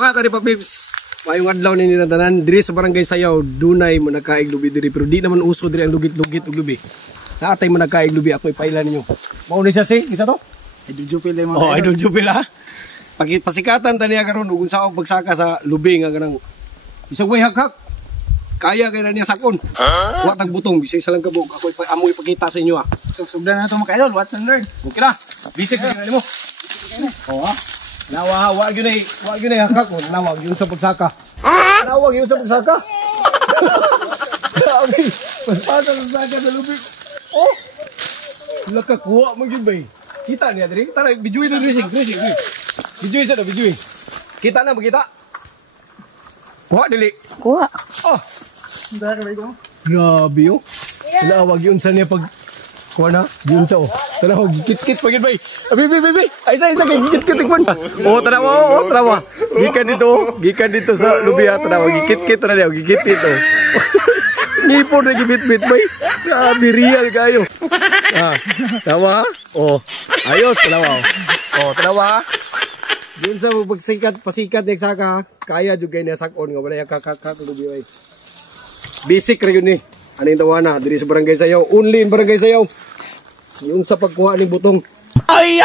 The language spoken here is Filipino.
Mga karipa pips, mayong adlaw ni ninadanan diri sa barangay Sayaw, dunay mo nagkaig lubi diri pero di naman uso diri ang lugit-lugit ug lubi. Naatay mo nagkaig lubi ako ipailan ninyo. Mao ni siya si isa to? Idol Jupil ay mga. Oh, idol Jupil ha. Pasikatan taniya karon ug unsa og pagsaka sa lubi nga kanang isog way hakhak. Kaya kay na niya sakon. Wa tag butong bisig sa lang kabog ako amoy ipakita sa inyo ha. Sugdan na to mga idol, watch and learn. Okay na. Bisig na nimo. Oh ha. Nawa, wag yun ay hakak mo. Nawag yun sa pagsaka. Nawag yun sa pagsaka. Grabe. Pagsaka sa lubi. Oh! Nakakuha mo yun ba eh. Kita niya, Dring. Tara, bijuin doon, Dring. Bijuin sa na, bijuin. Kita na, magkita. Kuha, dili. Kuha. Oh! Grabe yun. Nawag yun sa niya pag... Kuha na, yun sa oh. Tanawa, gikit-kit pa yun ba eh. Abi. Ay, isa, gikit-kit tikman na. Oh, tanawa. Gikan dito sa lubiya, tanawa, gikit-kit na niya, gikit-kit oh. Nipon na gibit-bit ba eh. Grabe, real kayo. Tanawa ha? Oh, ayos, tanawa oh. Oh, tanawa ha? Yun sa pasikat na saka, kaya juga niya sakon nga, wala yung kakakak lubiya eh. Basic rin yun eh. Ano yung tawana? Diri sa barangay Sayaw. Only in barangay Sayaw. Yung sa pagkuha ng butong. Ay!